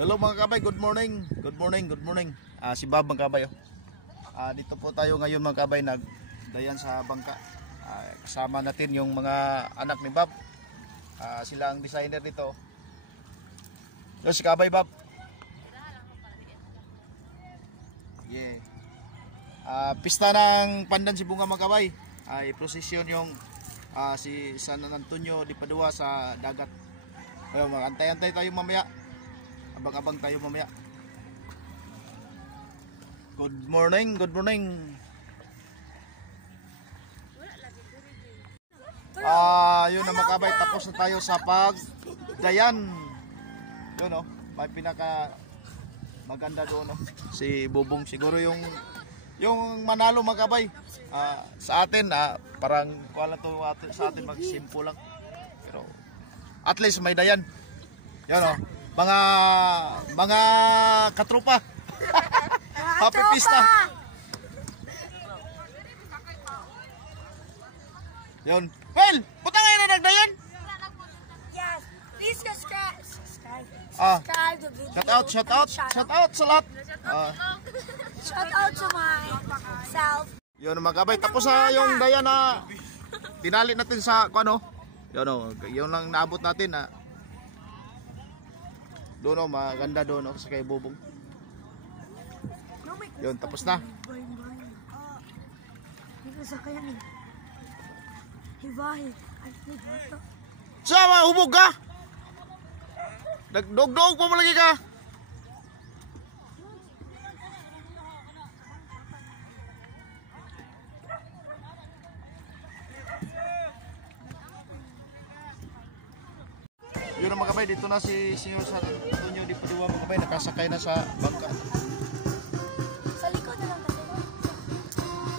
Hello mga kabay, good morning. Good morning, good morning. Si Bob mga kabay. Dito po tayo ngayon mga kabay, nagdayan sa bangka. Kasama natin yung mga anak ni Bob. Sila ang designer dito. Yo si kabay Bob. Yeah. Pista ng Pandan Sibunga mga kabay. Ay prosesyon yung si San Antonio di Padua sa dagat. Ayun, antay-antay tayo mamaya. Abang-abang tayo mamaya. Good morning, good morning. Yun na mga kabay, tapos na tayo sa pagdayan. Yun oh, may pinaka maganda doon oh. Si Bubong siguro yung manalo mga kabay. Sa atin parang wala to sa atin magsimple lang. Pero at least may dayan. Yun oh. Mga katropa. Happy pista. Yun. Well, puta ngayon na nagdayan. Yes. Please subscribe to the video. Shout out sa lahat. Shout out to myself. Yun mga kabay, tapos yung dayan na dinali natin sa ano. Yun lang naabot natin doon maganda doon sa kay Bubong. Yun, tapos na. Dito sa kaya ni. Hibahi. Sama, hubog ka! Nagdog-dog pa malagi ka! Yun na mga kabay, dito na si Senyor San Antonio di Padua mga kabay, nakasakay na sa bangka. Sa likod na lang kasi.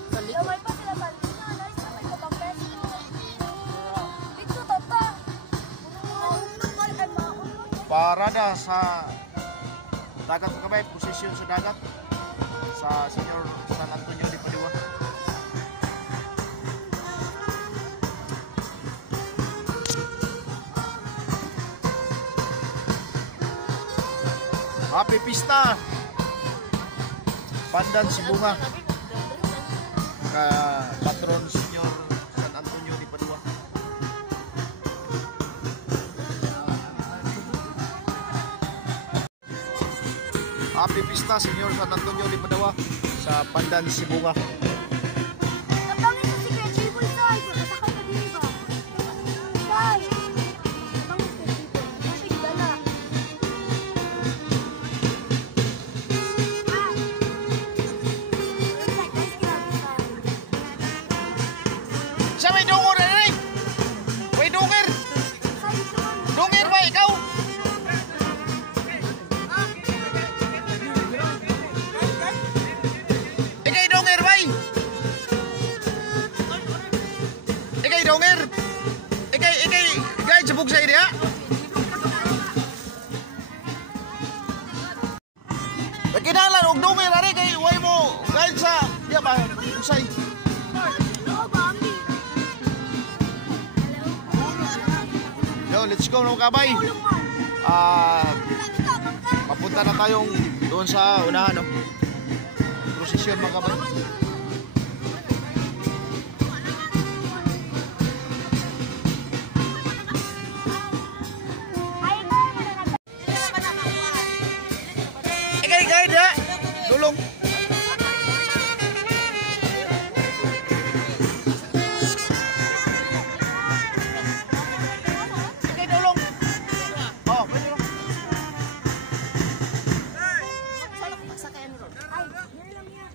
Sa likod? May pa sila balina. May kapapes. Dito tata. Parada sa dagat mga kabay, posisyon sa dagat sa Senyor San Antonio di Padua. Happy pista Pandan Sibunga ka patron Senyor San Antonio di Padua. Happy pista Senyor San Antonio di Padua sa Pandan Sibunga. Napangin sa si Kretchy Boy Sai. Kasakay ka din ba? Sai. Napangin sa Kretchy Boy. Masig dala. Siya may dungor na rin! May dungir! Dungir ba ikaw? Ikay dungir ba? Ikay dungir! Ikay jebuk sa ini ha? Nagkinalan og dungir ari kay way mo guide sa diya ba usay. Yo, let's go mga kabay. Papunta na tayong doon sa unahan, no? Prosesyon mga kabay. Ikay guide ha? Dulong. Ay, yan lang yan.